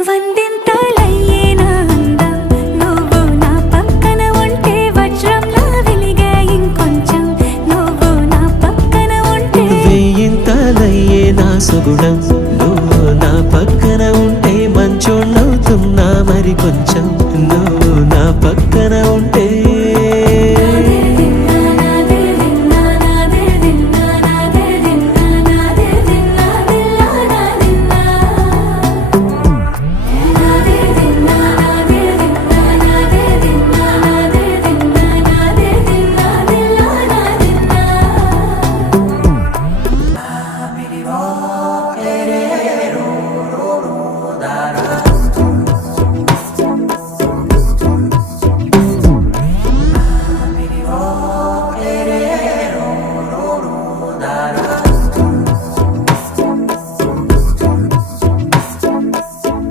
వందింతలయ్యేనా అందం నువ్వు నా పక్కన ఉంటే వజ్రంలా వెలిగే ఇంకొంచెం నువ్వు నా పక్కన ఉంటే వేయింతలయ్యేనా సుగుణం